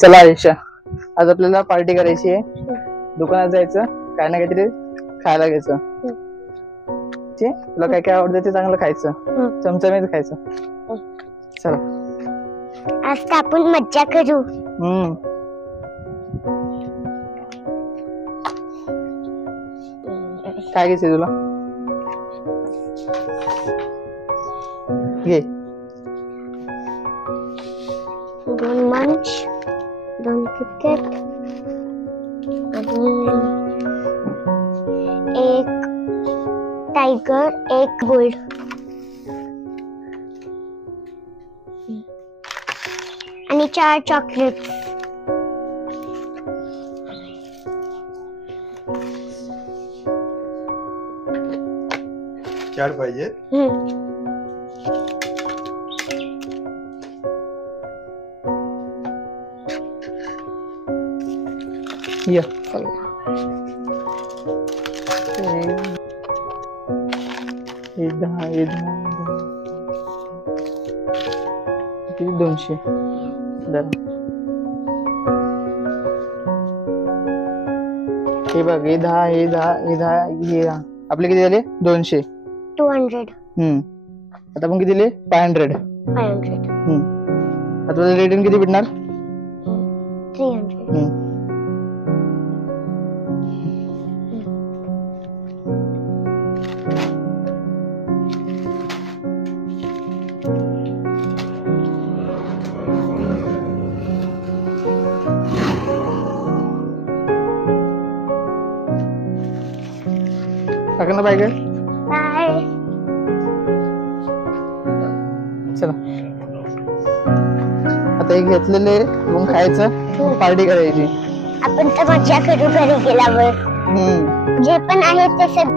चला आयुष्या, आज आपल्याला पार्टी करायची आहे. दुकानात जायचं, काय ना काहीतरी खायला घ्यायचं. तुला काय काय आवडतं ते चांगलं खायचं, चमचमीत खायचं. चला आज आपण मज्जा करू. काय घ्यायचं तुला? घे. 2 मंच, 2 किटकॅट आणि 1 टायगर, 1 गोल्ड आणि 4 चॉकलेट. चार पाहिजे. ये दहा 200. हे बघ, हे 10 आपले किती झाले? 200. 200. आता आपण किती दिले? 500. 500. आता तुला रिटर्न किती भेटणार? 300. टाका ना बाय. बाय. चला आता एक घेतलेले रूम खायचं, पार्टी करायची. आपण तर मज्जा करू घरी गेल्यावर. जे पण आहे ते